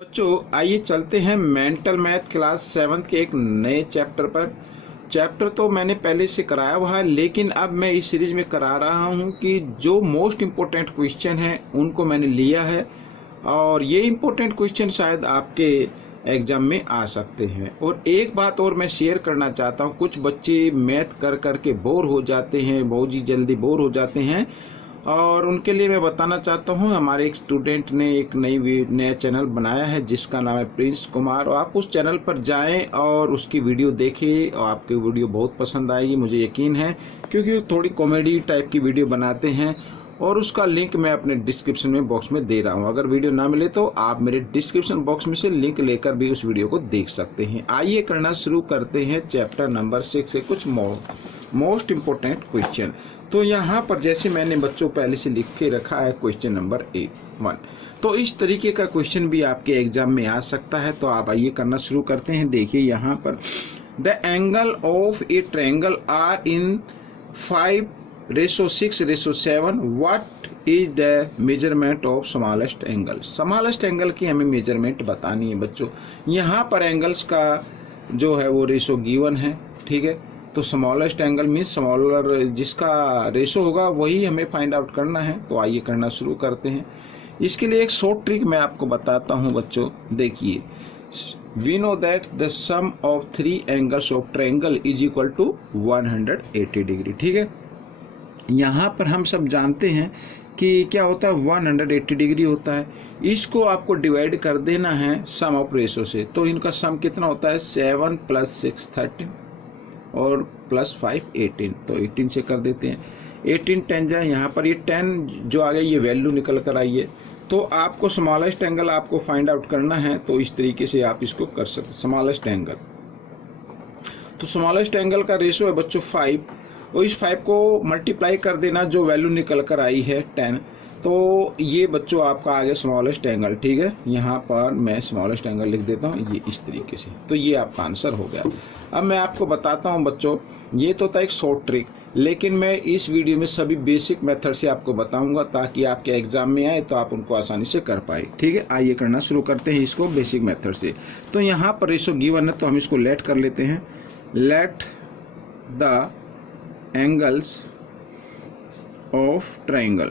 बच्चों आइए चलते हैं मेंटल मैथ क्लास 7th के एक नए चैप्टर पर। चैप्टर तो मैंने पहले से कराया हुआ है, लेकिन अब मैं इस सीरीज में करा रहा हूं कि जो मोस्ट इम्पोर्टेंट क्वेश्चन हैं उनको मैंने लिया है और ये इम्पोर्टेंट क्वेश्चन शायद आपके एग्जाम में आ सकते हैं। और एक बात और मैं शेयर करना चाहता हूं, कुछ बच्चे मैथ कर कर के बोर हो जाते हैं, बहुत ही जल्दी बोर हो जाते हैं और उनके लिए मैं बताना चाहता हूं, हमारे एक स्टूडेंट ने एक नया चैनल बनाया है जिसका नाम है प्रिंस कुमार। और आप उस चैनल पर जाएं और उसकी वीडियो देखें और आपकी वीडियो बहुत पसंद आएगी, मुझे यकीन है, क्योंकि वो थोड़ी कॉमेडी टाइप की वीडियो बनाते हैं। और उसका लिंक मैं अपने डिस्क्रिप्शन में बॉक्स में दे रहा हूं। अगर वीडियो ना मिले तो आप मेरे डिस्क्रिप्शन बॉक्स में से लिंक लेकर भी उस वीडियो को देख सकते हैं। आइए करना शुरू करते हैं चैप्टर नंबर 6 से कुछ मोस्ट इम्पोर्टेंट क्वेश्चन। तो यहाँ पर जैसे मैंने बच्चों पहले से लिख के रखा है क्वेश्चन नंबर 1, तो इस तरीके का क्वेश्चन भी आपके एग्जाम में आ सकता है। तो आप आइए करना शुरू करते हैं। देखिए यहाँ पर the angle of a triangle are in 5:6:7 what is the measurement of smallest angle. Smallest angle की हमें मेजरमेंट बतानी है बच्चों। यहाँ पर एंगल्स का जो है वो रेशो गिवन है, ठीक है। तो स्मॉलेस्ट एंगल मीन्स स्मॉलर जिसका रेशो होगा वही हमें फाइंड आउट करना है। तो आइए करना शुरू करते हैं। इसके लिए एक शॉर्ट ट्रिक मैं आपको बताता हूं बच्चों। देखिए, we know that the sum of 3 angles of triangle is equal to 180 degree, ठीक है। यहाँ पर हम सब जानते हैं कि क्या होता है, 180 डिग्री होता है। इसको आपको डिवाइड कर देना है सम ऑफ रेशो से। तो इनका सम कितना होता है, 7 + 6 13 और +5 18। तो 18 से कर देते हैं। 18 10 जाए, यहाँ पर ये 10 जो आ गया ये वैल्यू निकल कर आई है। तो आपको स्मॉलेस्ट एंगल आपको फाइंड आउट करना है। तो इस तरीके से आप इसको कर सकते हैं। स्मॉलेस्ट एंगल, तो स्मॉलेस्ट एंगल का रेशो है बच्चों 5 और इस 5 को मल्टीप्लाई कर देना जो वैल्यू निकल कर आई है 10। तो ये बच्चों आपका आ गया स्मॉलेस्ट एंगल, ठीक है। यहाँ पर मैं स्मॉलेस्ट एंगल लिख देता हूँ ये इस तरीके से। तो ये आपका आंसर हो गया। अब मैं आपको बताता हूँ बच्चों, ये तो था एक शॉर्ट ट्रिक, लेकिन मैं इस वीडियो में सभी बेसिक मेथड से आपको बताऊंगा ताकि आपके एग्जाम में आए तो आप उनको आसानी से कर पाए, ठीक है। आइए करना शुरू करते हैं इसको बेसिक मेथड से। तो यहाँ पर रेशो गिवन है तो हम इसको लेट कर लेते हैं। Let the angles of triangle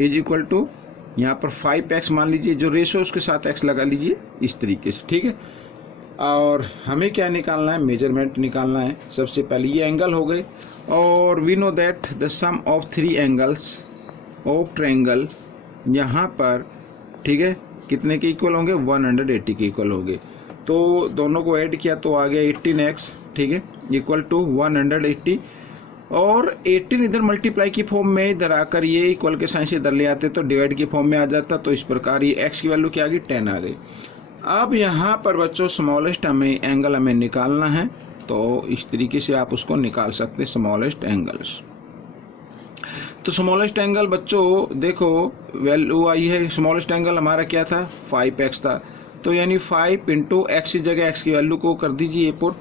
is equal to, यहाँ पर 5x मान लीजिए, जो रेशो उसके साथ x लगा लीजिए इस तरीके से, ठीक है। और हमें क्या निकालना है, मेजरमेंट निकालना है। सबसे पहले ये एंगल हो गए और we know that the sum of 3 angles of triangle, यहाँ पर ठीक है कितने के इक्वल होंगे, 180 के इक्वल होंगे। तो दोनों को ऐड किया तो आ गया 18x, ठीक है, इक्वल टू 180 और 18 इधर मल्टीप्लाई की फॉर्म में, इधर आकर ये इक्वल के साइन से इधर ले आते तो डिवाइड की फॉर्म में आ जाता। तो इस प्रकार ये x की वैल्यू क्या आ गई, 10 आ गई। अब यहाँ पर बच्चों स्मॉलेस्ट एंगल हमें निकालना है। तो इस तरीके से आप उसको निकाल सकते हैं, स्मॉलेस्ट एंगल्स। तो स्मॉलेस्ट एंगल बच्चों देखो वैल्यू आई है, स्मॉलेस्ट एंगल हमारा क्या था, 5x था। तो यानी 5 × x की जगह x की वैल्यू को कर दीजिए पुट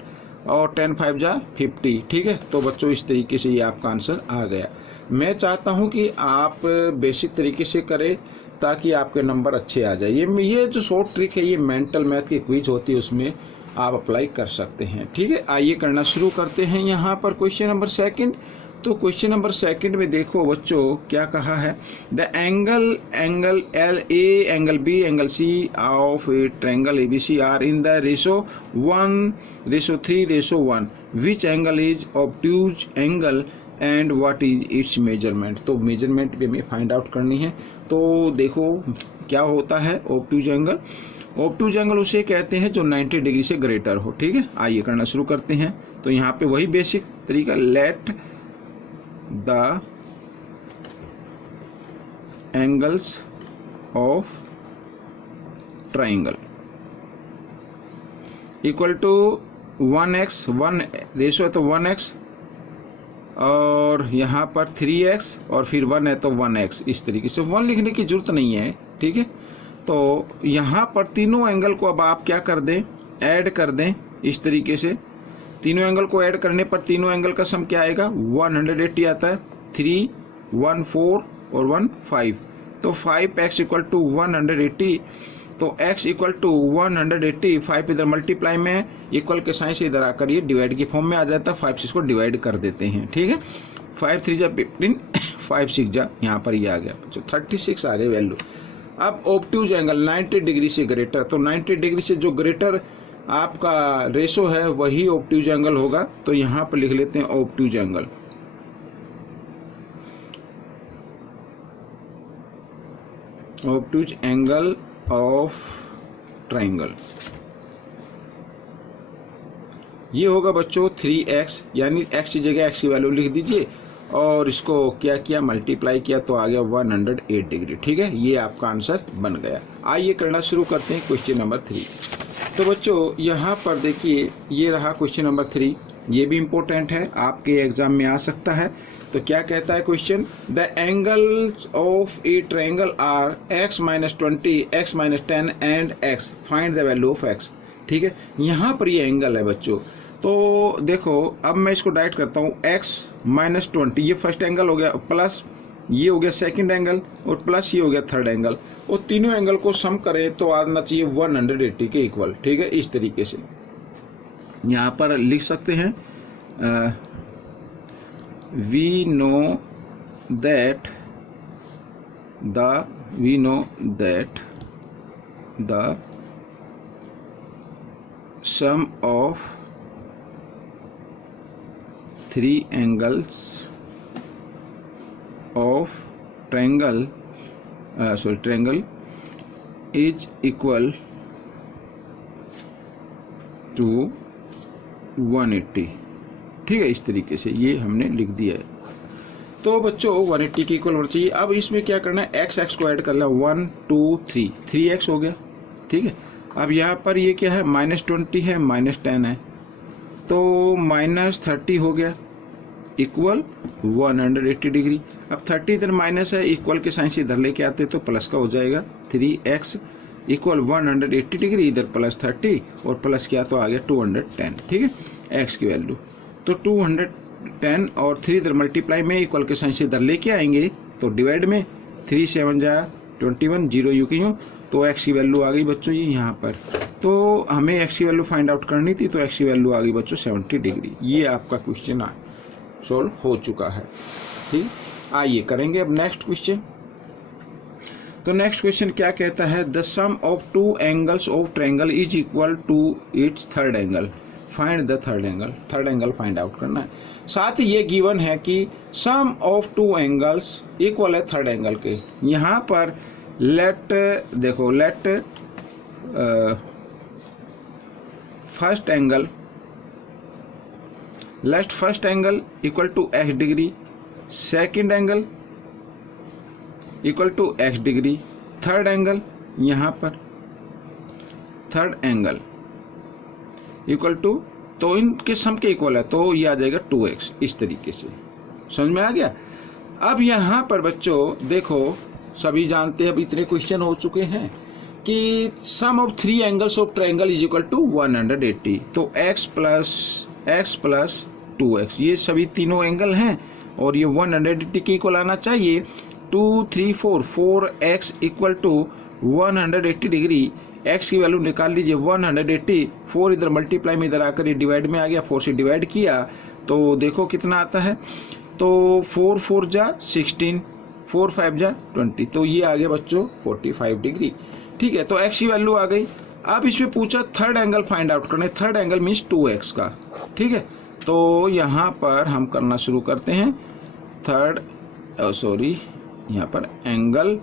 और 10 5 जा 50, ठीक है। तो बच्चों इस तरीके से ये आपका आंसर आ गया। मैं चाहता हूं कि आप बेसिक तरीके से करें ताकि आपके नंबर अच्छे आ जाए। ये जो शॉर्ट ट्रिक है ये मेंटल मैथ की क्विज होती है, उसमें आप अप्लाई कर सकते हैं, ठीक है। आइए करना शुरू करते हैं। यहाँ पर क्वेश्चन नंबर 2। तो क्वेश्चन नंबर 2 में देखो बच्चों क्या कहा है, the angle L A angle B angle C of a triangle ABC are in the ratio 1:3:1 which angle is obtuse angle and what is its measurement. तो मेजरमेंट भी हमें फाइंड आउट करनी है। तो देखो क्या होता है ऑब्ट्यूज एंगल। ऑब्ट्यूज एंगल उसे कहते हैं जो 90 डिग्री से ग्रेटर हो, ठीक है। आइए करना शुरू करते हैं। तो यहाँ पे वही बेसिक तरीका, let the angles of triangle equal to 1x, 1 ratio है तो 1x और यहाँ पर 3x और फिर 1 है तो 1x। इस तरीके से 1 लिखने की जरूरत नहीं है, ठीक है। तो यहाँ पर तीनों एंगल को अब आप क्या कर दें, ऐड कर दें इस तरीके से। तीनों एंगल को ऐड करने पर तीनों एंगल का सम क्या आएगा, 180 आता है। 3 1 4 और 1 5। तो 5x इक्वल टू 180, तो x इक्वल टू 180, 5 इधर मल्टीप्लाई में है, इक्वल के साइन से इधर आकर ये डिवाइड की फॉर्म में आ जाता है, 5 से इसको डिवाइड कर देते हैं, ठीक है। 5 3 जा 15, 5 6 जा, यहाँ पर ये आ गया, तो 36 आ गई वैल्यू। अब ऑब्ट्यूज एंगल 90 डिग्री से ग्रेटर, तो 90 डिग्री से जो ग्रेटर आपका रेशो है वही ऑब्ट्यूज एंगल होगा, तो यहाँ पर लिख लेते हैं obtuse angle. Obtuse angle of triangle ये होगा बच्चों 3x, यानी x की जगह x की वैल्यू लिख दीजिए और इसको क्या किया, मल्टीप्लाई किया, तो आ गया 108 डिग्री, ठीक है। ये आपका आंसर बन गया। आइए करना शुरू करते हैं क्वेश्चन नंबर 3। तो बच्चों यहाँ पर देखिए, ये रहा क्वेश्चन नंबर 3, ये भी इम्पोर्टेंट है, आपके एग्जाम में आ सकता है। तो क्या कहता है question, the angles of a triangle are x - 20, x - 10 and x, find the value of x, ठीक है। यहाँ पर ये एंगल है बच्चों, तो देखो अब मैं इसको डायरेक्ट करता हूँ, x - 20 ये फर्स्ट एंगल हो गया, प्लस ये हो गया सेकंड एंगल, और प्लस ये हो गया थर्ड एंगल, और तीनों एंगल को सम करें तो आना चाहिए 180 के इक्वल, ठीक है। इस तरीके से यहाँ पर लिख सकते हैं, we know that the sum of three angles of triangle is equal to 180, ठीक है। इस तरीके से ये हमने लिख दिया है। तो बच्चों 180 के इक्वल होना चाहिए। अब इसमें क्या करना है, x को ऐड कर लें, 1 2 3, 3x हो गया, ठीक है। अब यहाँ पर ये क्या है, -20 है, -10 है, तो -30 हो गया, इक्वल 180 डिग्री। अब 30 इधर माइनस है, इक्वल के साइन से इधर लेके आते तो प्लस का हो जाएगा, 3x इक्वल 180 डिग्री, इधर प्लस 30 और प्लस किया तो आ गया 210, ठीक है। x की वैल्यू तो 210 और 3 इधर मल्टीप्लाई में, इक्वल के साइन से इधर लेके आएंगे तो डिवाइड में, 3 7 जा 21, 0 यू की यूँ, तो x की वैल्यू आ गई बच्चों ये यहाँ पर। तो हमें x की वैल्यू फाइंड आउट करनी थी, तो x की वैल्यू आ गई बच्चों 70 डिग्री। ये आपका क्वेश्चन सोल्व हो चुका है, ठीक। आइए करेंगे अब नेक्स्ट क्वेश्चन। तो नेक्स्ट क्वेश्चन क्या कहता है, the sum of two angles of triangle is equal to its third angle, find the third angle. Third angle find out करना है। साथ ही ये गिवन है कि sum of two angles equal है थर्ड एंगल के। यहाँ पर let first angle equal to x degree, second angle equal to x degree, third angle यहाँ पर थर्ड एंगल इक्वल टू, तो इनके सम के इक्वल है, तो ये आ जाएगा 2x। इस तरीके से समझ में आ गया। अब यहाँ पर बच्चों देखो, सभी जानते हैं, अब इतने क्वेश्चन हो चुके हैं कि sum of three angles of triangle is equal to 180, तो x प्लस 2x, ये सभी तीनों एंगल हैं और ये 180 के इक्वल आना चाहिए। 2 3 4, 4x equal to 180 degree. x की वैल्यू निकाल लीजिए 180, 4 इधर मल्टीप्लाई में इधर आकर ये डिवाइड में आ गया, 4 से डिवाइड किया तो देखो कितना आता है, तो 4 4 जा 16, 4 5 जा 20, तो ये आ गया बच्चों 45 डिग्री, ठीक है। तो x की वैल्यू आ गई। अब इसमें पूछा थर्ड एंगल फाइंड आउट करना है, थर्ड एंगल मीन्स 2x का, ठीक है। तो यहाँ पर हम करना शुरू करते हैं, यहाँ पर एंगल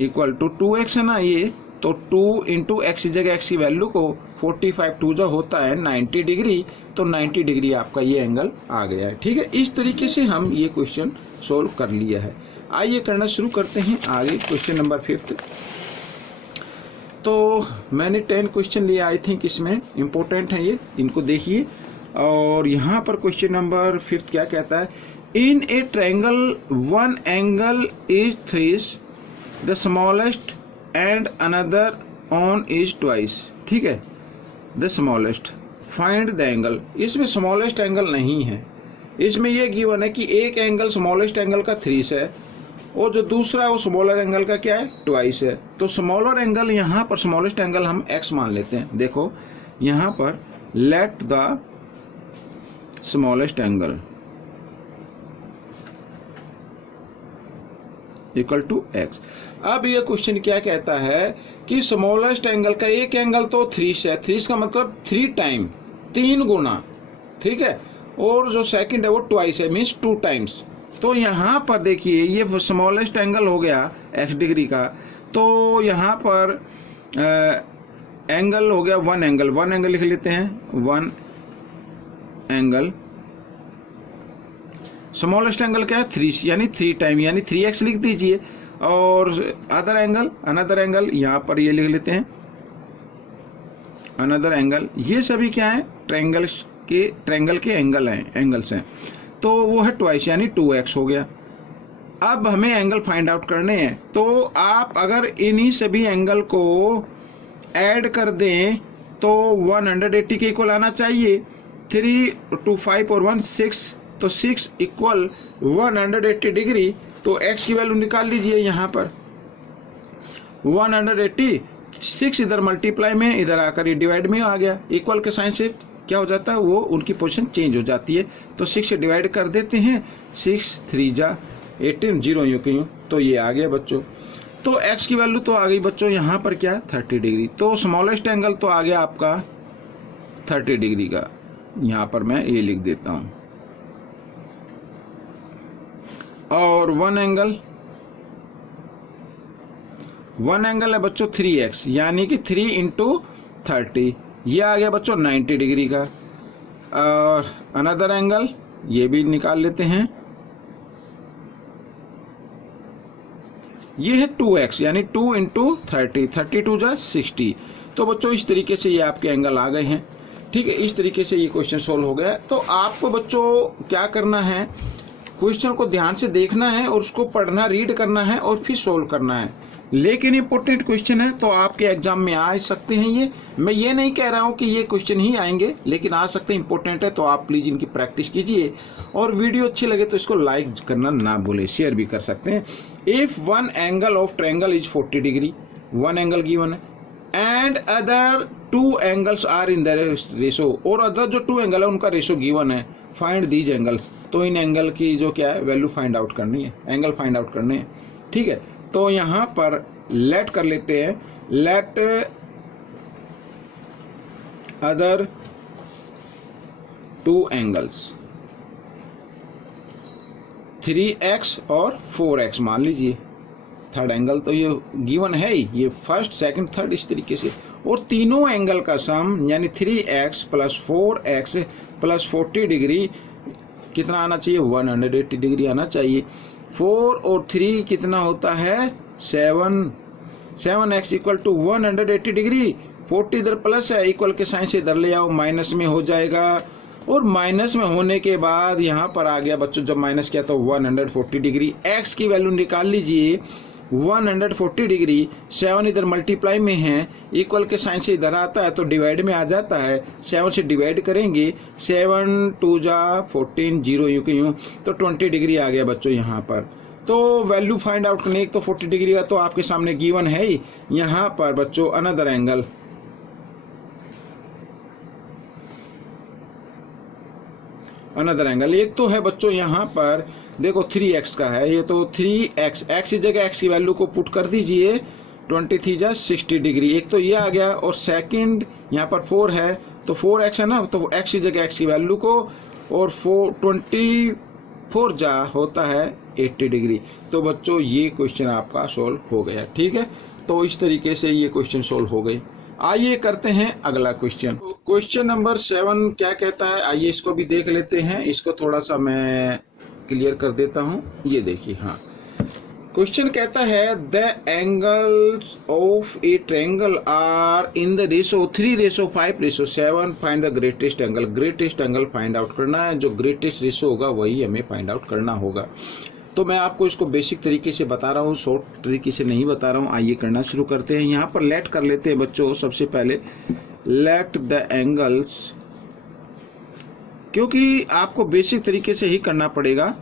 इक्वल टू 2x है ना ये, तो 2 इंटू एक्स की जगह x की वैल्यू को 45 2 जो होता है 90 डिग्री, तो 90 डिग्री आपका ये एंगल आ गया है, ठीक है। इस तरीके से हम ये क्वेश्चन सोल्व कर लिया है। आइए करना शुरू करते हैं आगे क्वेश्चन नंबर 5। तो मैंने 10 क्वेश्चन लिए, आई थिंक इसमें इम्पोर्टेंट है ये, इनको देखिए। और यहाँ पर क्वेश्चन नंबर 5 क्या कहता है, in a triangle one angle is thrice, the smallest and another one is twice, ठीक है। The smallest, find the angle. इसमें स्मॉलेस्ट एंगल नहीं है, इसमें यह गिवन है कि एक एंगल स्मॉलेस्ट एंगल का 3 है और जो दूसरा है वो स्मॉलर एंगल का क्या है, ट्वाइस है। तो स्मॉलर एंगल यहाँ पर स्मॉलेस्ट एंगल हम x मान लेते हैं। देखो यहाँ पर let the smallest angle equal to x। अब ये क्वेश्चन क्या कहता है कि स्मॉलेस्ट एंगल का एक एंगल तो 3 है, 3 का मतलब 3 टाइम, 3 गुना, ठीक है, और जो सेकंड है वो ट्वाइस है, मीन्स 2 टाइम्स। तो यहाँ पर देखिए ये स्मॉलेस्ट एंगल हो गया x डिग्री का, तो यहाँ पर एंगल हो गया 1 एंगल, 1 एंगल लिख लेते हैं, 1 एंगल। स्मॉलेस्ट एंगल क्या है 3, यानी 3 टाइम, यानी 3x लिख दीजिए। और अदर एंगल, अनदर एंगल, यहाँ पर ये लिख लेते हैं अनदर एंगल। ये सभी क्या है, ट्रायंगल के एंगल हैं, एंगल्स हैं। तो वो है ट्वाइस, यानी 2x हो गया। अब हमें एंगल फाइंड आउट करने हैं, तो आप अगर इन्हीं सभी एंगल को ऐड कर दें तो 180 के इक्वल आना चाहिए। 3 2 5 और 1 6, तो 6 इक्वल 180 डिग्री। तो x की वैल्यू निकाल लीजिए यहाँ पर 180, 6 इधर मल्टीप्लाई में, इधर आकर ये डिवाइड में आ गया। इक्वल के साइन से क्या हो जाता है, वो उनकी पोजीशन चेंज हो जाती है। तो 6 से डिवाइड कर देते हैं, 6 3 जा 18, 0 यूं क्यों, तो ये आ गया बच्चों। तो x की वैल्यू तो आ गई बच्चों यहाँ पर क्या, 30 डिग्री। तो स्मॉलेस्ट एंगल तो आ गया आपका 30 डिग्री का, यहाँ पर मैं ये लिख देता हूँ। और 1 एंगल है बच्चों 3x, यानी कि 3 इंटू 30, ये आ गया बच्चों 90 डिग्री का। और अनदर एंगल ये भी निकाल लेते हैं, ये है 2x, यानी 2 इंटू 30, 32 जा 60। तो बच्चों इस तरीके से ये आपके एंगल आ गए हैं, ठीक है। इस तरीके से ये क्वेश्चन सोल्व हो गया। तो आपको बच्चों क्या करना है, क्वेश्चन को ध्यान से देखना है और उसको पढ़ना, रीड करना है और फिर सोल्व करना है। लेकिन इंपॉर्टेंट क्वेश्चन है, तो आपके एग्जाम में आ सकते हैं ये। मैं ये नहीं कह रहा हूँ कि ये क्वेश्चन ही आएंगे, लेकिन आ सकते हैं, इंपॉर्टेंट है। तो आप प्लीज इनकी प्रैक्टिस कीजिए, और वीडियो अच्छी लगे तो इसको लाइक करना ना भूले, शेयर भी कर सकते हैं। If one angle of triangle is 40 degree, 1 angle given है, and other 2 angles are in the ratio, और अदर जो 2 एंगल है उनका रेशो गिवन है, फाइंड दीज एंगल्स। तो इन एंगल की जो क्या है वैल्यू फाइंड आउट करनी है, एंगल फाइंड आउट करने हैं, ठीक है। तो यहाँ पर लेट कर लेते हैं, लेट अदर 2 एंगल्स 3x और 4x मान लीजिए। थर्ड एंगल तो ये गिवन है ही, ये फर्स्ट सेकंड थर्ड इस तरीके से। और तीनों एंगल का सम यानी 3x plus 4x plus 40 degree कितना आना चाहिए, 180 डिग्री आना चाहिए। 4 और 3 कितना होता है, 7x इक्वल टू 180 डिग्री। 40 इधर प्लस है, इक्वल के साइन से इधर ले आओ, माइनस में हो जाएगा। और माइनस में होने के बाद यहाँ पर आ गया बच्चों, जब माइनस किया तो 140 डिग्री। x की वैल्यू निकाल लीजिए 140 डिग्री, 7 इधर मल्टीप्लाई में है, इक्वल के साइन से इधर आता है तो डिवाइड में आ जाता है। 7 से डिवाइड करेंगे, 7 2 जा 14, 0 यूं के यूं, तो 20 डिग्री आ गया बच्चों यहाँ पर। तो वैल्यू फाइंड आउट करने तो 40 डिग्री का तो आपके सामने गिवन है ही। यहाँ पर बच्चों अनदर एंगल, अनदर एंगल एक तो है बच्चों यहाँ पर देखो 3x का है, ये तो 3x, x की जगह x की वैल्यू को पुट कर दीजिए, 23 जा 60 डिग्री, एक तो ये आ गया। और सेकंड यहाँ पर 4 है तो 4x है ना, तो x की जगह x की वैल्यू को, और 24 जा होता है 80 डिग्री। तो बच्चों ये क्वेश्चन आपका सोल्व हो गया, ठीक है। तो इस तरीके से ये क्वेश्चन सोल्व हो गए। आइए करते हैं अगला क्वेश्चन। क्वेश्चन नंबर 7 क्या कहता है, आइए इसको भी देख लेते हैं। इसको थोड़ा सा मैं क्लियर कर देता हूं, ये देखिए। हाँ, क्वेश्चन कहता है the angles of a triangle are in the ratio 3:5:7, find the greatest angle. Greatest angle find out करना है, जो ग्रेटेस्ट रेशो होगा वही हमें फाइंड आउट करना होगा। तो मैं आपको इसको बेसिक तरीके से बता रहा हूँ, शॉर्ट तरीके से नहीं बता रहा हूँ। आइए करना शुरू करते हैं। यहाँ पर लेट कर लेते हैं बच्चों, सबसे पहले लेट द एंगल्स, क्योंकि आपको बेसिक तरीके से ही करना पड़ेगा।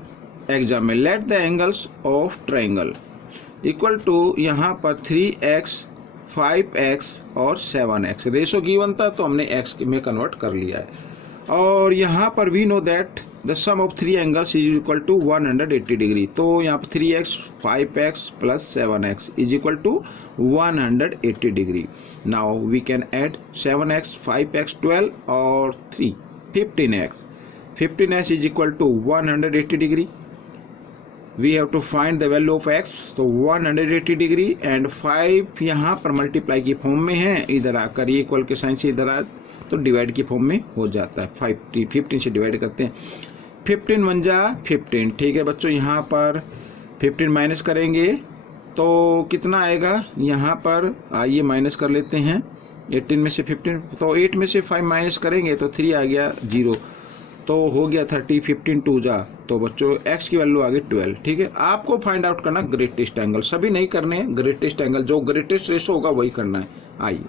एग्जाम में, let the angles of triangle equal to यहाँ पर 3x 5x और 7x। रेशो गिवन था तो हमने x में कन्वर्ट कर लिया है। और यहाँ पर we know that the sum of 3 angles is equal to 180 degree. तो यहाँ पर 3x 5x plus 7x is equal to 180 degree. Now we can add 7x 5x 12 और 3 15x। 15x is equal to 180 degree. We have to find the value of x, तो 180 degree and 5 यहाँ पर multiply की form में है, इधर आकर ये इक्वल के साइन से इधर आ तो डिवाइड की फॉर्म में हो जाता है। 15 से डिवाइड करते हैं, 15 1 जा 15। ठीक है बच्चों, यहाँ पर 15 माइनस करेंगे तो कितना आएगा, यहाँ पर आइए माइनस कर लेते हैं 18 में से 15, तो 8 में से 5 माइनस करेंगे तो 3 आ गया 0, तो हो गया 30। 15 2 जा, तो बच्चों x की वैल्यू आ गई 12। ठीक है, आपको फाइंड आउट करना ग्रेटेस्ट एंगल, सभी नहीं करने हैं, ग्रेटेस्ट एंगल जो ग्रेटेस्ट रेशो होगा वही करना है। आइए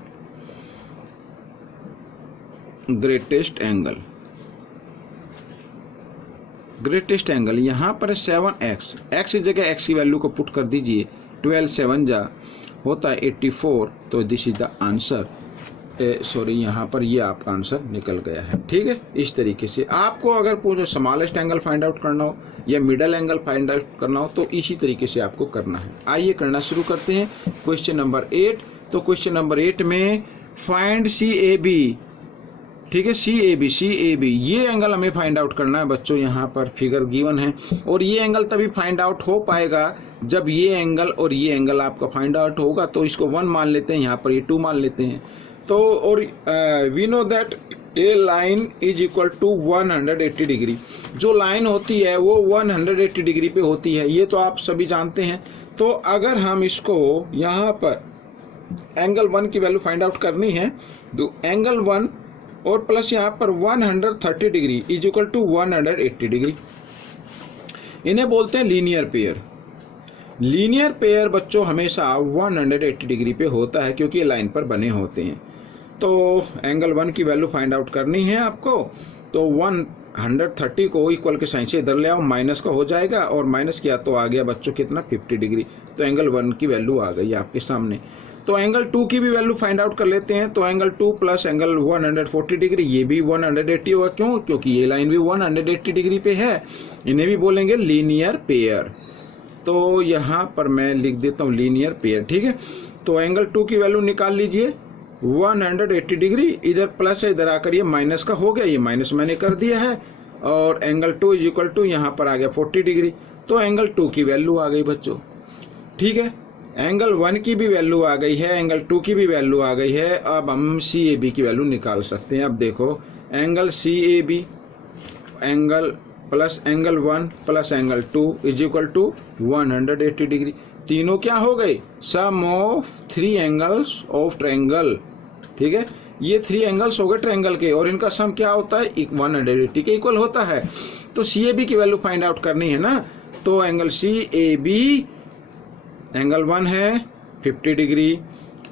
ग्रेटेस्ट एंगल, ग्रेटेस्ट एंगल यहाँ पर 7x, x की जगह x की वैल्यू को पुट कर दीजिए, 12 7 जा होता है 84, तो this is the answer. Sorry, यहाँ पर ये आपका आंसर निकल गया है। ठीक है, इस तरीके से आपको अगर पूछो स्मॉलेस्ट एंगल फाइंड आउट करना हो या मिडल एंगल फाइंड आउट करना हो तो इसी तरीके से आपको करना है। आइए करना शुरू करते हैं क्वेश्चन नंबर 8। तो क्वेश्चन नंबर 8 में फाइंड CAB। ठीक है, CAB ये एंगल हमें फाइंड आउट करना है बच्चों। यहाँ पर फिगर गिवन है और ये एंगल तभी फाइंड आउट हो पाएगा जब ये एंगल और ये एंगल आपका फाइंड आउट होगा। तो इसको 1 मान लेते हैं, यहाँ पर ये 2 मान लेते हैं। तो और we know that a line is equal to 180 degree. जो लाइन होती है वो 180 डिग्री पे होती है, ये तो आप सभी जानते हैं। तो अगर हम इसको यहाँ पर एंगल 1 की वैल्यू फाइंड आउट करनी है तो एंगल 1 और प्लस यहाँ पर 130 degree is equal to 180 degree, इन्हें बोलते हैं लीनियर पेयर। लीनियर पेयर बच्चों हमेशा 180 डिग्री पे होता है क्योंकि ये लाइन पर बने होते हैं। तो एंगल 1 की वैल्यू फाइंड आउट करनी है आपको, तो 130 को इक्वल के साइन से इधर ले आओ, माइनस का हो जाएगा और माइनस किया तो आ गया बच्चों कितना 50 डिग्री। तो एंगल 1 की वैल्यू आ गई आपके सामने। तो एंगल 2 की भी वैल्यू फाइंड आउट कर लेते हैं। तो एंगल 2 प्लस एंगल 140 डिग्री, ये भी 180 होगा। क्यों? क्योंकि ये लाइन भी 180 डिग्री पे है, इन्हें भी बोलेंगे लीनियर पेयर। तो यहाँ पर मैं लिख देता हूँ लीनियर पेयर। ठीक है, तो एंगल 2 की वैल्यू निकाल लीजिए 180 डिग्री, इधर प्लस है इधर आकर ये माइनस का हो गया, ये माइनस मैंने कर दिया है। और एंगल 2 इज इक्वल टू यहाँ पर आ गया 40 डिग्री। तो एंगल 2 की वैल्यू आ गई बच्चों। ठीक है, एंगल 1 की भी वैल्यू आ गई है, एंगल 2 की भी वैल्यू आ गई है। अब हम CAB की वैल्यू निकाल सकते हैं। अब देखो angle CAB angle plus angle 1 plus angle 2 is equal to 180 degree. तीनों क्या हो गए? Sum of 3 angles of triangle. ठीक है, ये 3 एंगल्स हो गए ट्रायंगल के और इनका सम क्या होता है? 180 के इक्वल होता है। तो CAB की वैल्यू फाइंड आउट करनी है ना, तो एंगल CAB एंगल 1 है 50 डिग्री,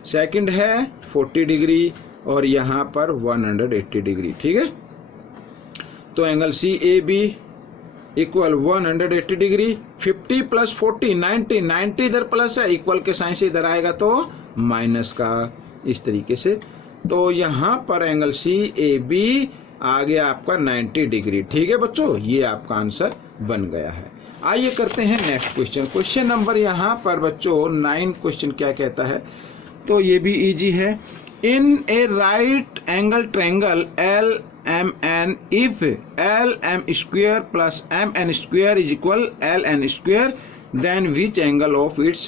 सेकंड है 40 डिग्री और यहाँ पर 180 डिग्री। ठीक है, तो angle CAB equal 180 degree, 50 plus 40 90 इधर प्लस है, इक्वल के साइन से इधर आएगा तो माइनस का, इस तरीके से। तो यहाँ पर एंगल CAB आ गया आपका 90 डिग्री। ठीक है बच्चों, ये आपका आंसर बन गया है। आइए करते हैं नेक्स्ट क्वेश्चन। क्वेश्चन नंबर यहाँ पर बच्चों 9 क्वेश्चन क्या कहता है, तो ये भी इजी है। In a right angle triangle LMN if LM square plus MN square is equal LN square then which angle of its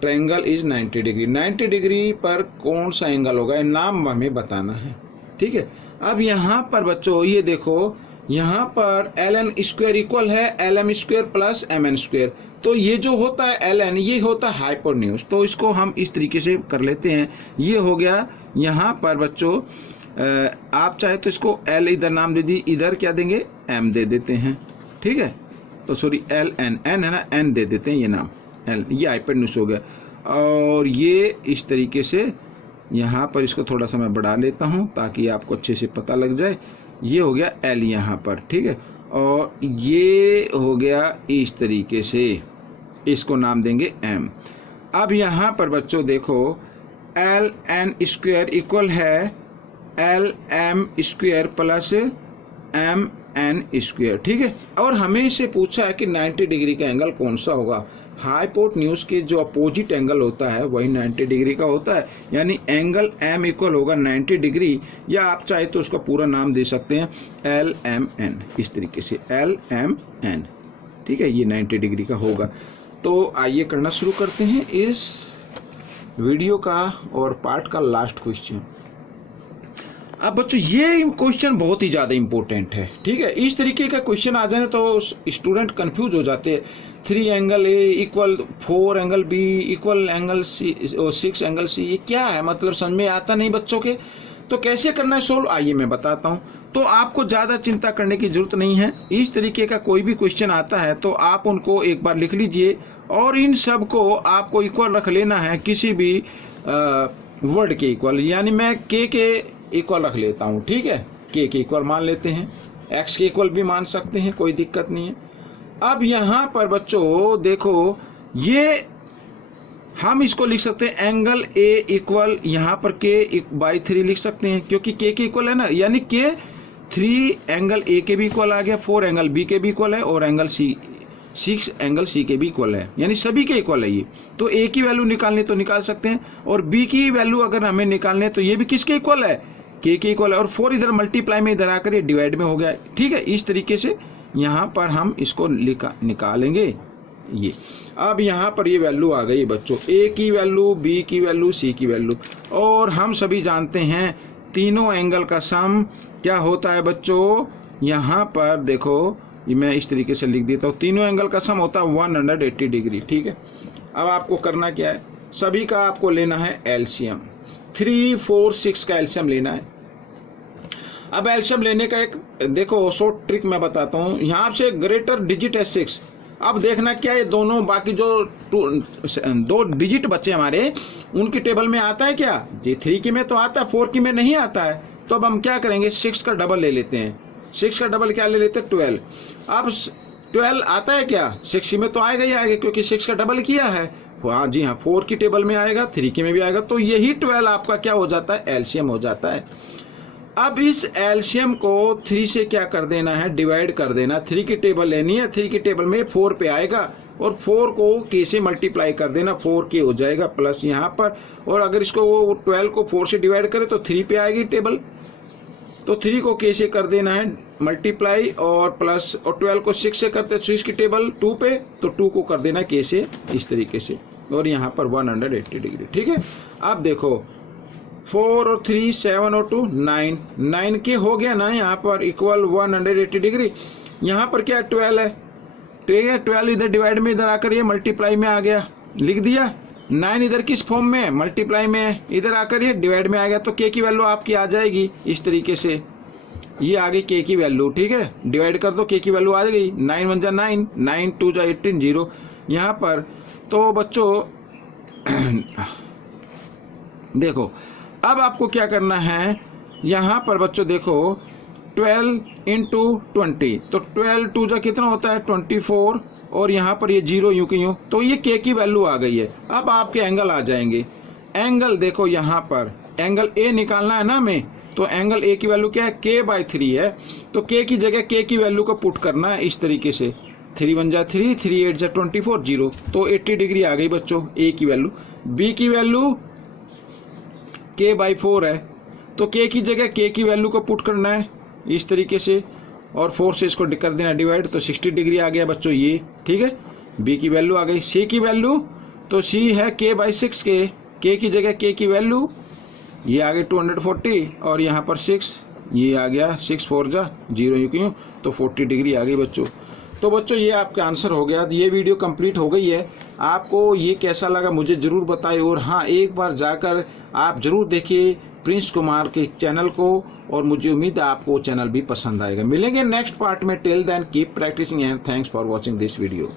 triangle is 90 degree. 90 degree पर कौन सा एंगल होगा, नाम हमें बताना है। ठीक है, अब यहाँ पर बच्चों ये देखो, यहाँ पर LN स्क्वायर इक्वल है LM square plus MN square. तो ये जो होता है LN ये होता है हाइपोटेन्यूज। तो इसको हम इस तरीके से कर लेते हैं। ये हो गया यहाँ पर बच्चों, आप चाहे तो इसको L इधर नाम दे दी, इधर क्या देंगे M दे देते हैं। ठीक है, तो सॉरी LN N है ना, N दे देते हैं ये नाम L, ये हाइपोटेन्यूज हो गया। और ये इस तरीके से यहाँ पर इसको थोड़ा सा मैं बढ़ा लेता हूँ ताकि आपको अच्छे से पता लग जाए। ये हो गया L यहाँ पर। ठीक है, और ये हो गया इस तरीके से, इसको नाम देंगे m। अब यहाँ पर बच्चों देखो एल एन स्क्वायर इक्वल है L M square plus M N square, ठीक है। और हमें इसे पूछा है कि 90 डिग्री का एंगल कौन सा होगा। हाइपोटेन्यूज के जो अपोजिट एंगल होता है वही 90 डिग्री का होता है, यानी एंगल एम इक्वल होगा 90 डिग्री, या आप चाहे तो उसका पूरा नाम दे सकते हैं एल एम एन, इस तरीके से एल एम एन, ठीक है। ये 90 डिग्री का होगा। तो आइए करना शुरू करते हैं इस वीडियो का और पार्ट का लास्ट क्वेश्चन। अब बच्चों ये क्वेश्चन बहुत ही ज़्यादा इंपॉर्टेंट है, ठीक है। इस तरीके का क्वेश्चन आ जाए तो स्टूडेंट कंफ्यूज हो जाते हैं। 3 angle A equal 4 angle B equal angle C और 6 एंगल सी, ये क्या है, मतलब समझ में आता नहीं बच्चों के। तो कैसे करना है सोल्व, आइए मैं बताता हूँ। तो आपको ज़्यादा चिंता करने की जरूरत नहीं है। इस तरीके का कोई भी क्वेश्चन आता है तो आप उनको एक बार लिख लीजिए और इन सब को आपको इक्वल रख लेना है किसी भी वर्ड के इक्वल, यानी मैं के इक्वल रख लेता हूँ, ठीक है। के इक्वल मान लेते हैं, एक्स के इक्वल भी मान सकते हैं, कोई दिक्कत नहीं है। अब यहाँ पर बच्चों देखो ये हम इसको लिख सकते हैं एंगल ए इक्वल, यहाँ पर के बाई 3 लिख सकते हैं क्योंकि के इक्वल है ना, यानी के 3 एंगल ए के भी इक्वल आ गया, 4 एंगल बी के भी इक्वल है और एंगल सी 6 एंगल सी के भी इक्वल है, यानी सभी के इक्वल है ये। तो ए की वैल्यू निकालनी तो निकाल सकते हैं और बी की वैल्यू अगर हमें निकालने तो ये भी किसके इक्वल है, के इक्वल है। और 4 इधर मल्टीप्लाई में इधर आकर ये डिवाइड में हो गया, ठीक है। इस तरीके से यहाँ पर हम इसको निकालेंगे ये। अब यहाँ पर ये वैल्यू आ गई बच्चों, ए की वैल्यू, बी की वैल्यू, सी की वैल्यू। और हम सभी जानते हैं तीनों एंगल का सम क्या होता है बच्चों। यहाँ पर देखो मैं इस तरीके से लिख देता हूँ, तीनों एंगल का सम होता है 180 डिग्री, ठीक है। अब आपको करना क्या है, सभी का आपको लेना है एलसीएम। 3, 4, 6 का एलसीएम लेना है। अब एलसीएम लेने का एक देखो शॉर्ट ट्रिक मैं बताता हूँ। यहाँ से ग्रेटर डिजिट है 6। अब देखना क्या ये दोनों बाकी जो 2 डिजिट बच्चे हमारे उनकी टेबल में आता है क्या, जी 3 की में तो आता है, 4 की में नहीं आता है। तो अब हम क्या करेंगे, 6 का डबल ले लेते हैं। 6 का डबल क्या ले लेते हैं, 12। अब 12 आता है क्या, 6 में तो आएगा ही आएगा क्योंकि 6 का डबल किया है। हाँ जी हाँ, 4 की टेबल में आएगा, 3 की में भी आएगा। तो यही 12 आपका क्या हो जाता है, एलसीएम हो जाता है। अब इस एलसीएम को 3 से क्या कर देना है, डिवाइड कर देना। 3 की टेबल लेनी है, 3 की टेबल में 4 पे आएगा और 4 को के से मल्टीप्लाई कर देना, 4k हो जाएगा प्लस यहाँ पर। और अगर इसको 12 को 4 से डिवाइड करें तो 3 पे आएगी टेबल, तो 3 को के से कर देना है मल्टीप्लाई और प्लस, और 12 को 6 से करते 6 की टेबल 2 पे, तो 2 को कर देना के से, इस तरीके से। और यहाँ पर 180 डिग्री, ठीक है। अब देखो 4 और 3 7 और 2 9 के हो गया ना, यहाँ पर इक्वल 180 डिग्री। यहाँ पर क्या 12 है, ठीक है। 12 इधर डिवाइड में इधर आकर ये मल्टीप्लाई में आ गया, लिख दिया। 9 इधर किस फॉर्म में है, मल्टीप्लाई में, इधर आकर ये डिवाइड में आ गया। तो के की वैल्यू आपकी आ जाएगी इस तरीके से, ये आ गई के की वैल्यू, ठीक है। डिवाइड कर दो, के की वैल्यू आ गई, 9 1 जा 9, 9 2 जा 18, 0 यहाँ पर। तो बच्चों देखो अब आपको क्या करना है, यहाँ पर बच्चों देखो 12 इंटू 20, तो 12 2 जा कितना होता है 24, और यहाँ पर ये 0 यूं की यूं, तो ये के की वैल्यू आ गई है। अब आपके एंगल आ जाएंगे। एंगल देखो यहाँ पर एंगल ए निकालना है ना हमें, तो एंगल ए की वैल्यू क्या है, k/3 है। तो k की जगह k की वैल्यू को पुट करना है इस तरीके से, 3 1 जा 3, 3 8 जा 24, 0। तो 80 डिग्री आ गई बच्चों a की वैल्यू। b की वैल्यू k/4 है, तो k की जगह k की वैल्यू को पुट करना है इस तरीके से, और 4 से इसको कर देना डिवाइड, तो 60 डिग्री आ गया बच्चों ये, ठीक है। b की वैल्यू आ गई। c की वैल्यू, तो c है k/6 के, k की जगह k की वैल्यू ये आ गई 240, और यहाँ पर 6, ये आ गया 6 4 जा 0 यूं क्यों, तो 40 डिग्री आ गई बच्चों। तो बच्चों ये आपका आंसर हो गया। ये वीडियो कंप्लीट हो गई है। आपको ये कैसा लगा मुझे ज़रूर बताइए, और हाँ एक बार जाकर आप ज़रूर देखिए प्रिंस कुमार के चैनल को, और मुझे उम्मीद है आपको चैनल भी पसंद आएगा। मिलेंगे नेक्स्ट पार्ट में। Till then keep practicing and thanks for watching this video.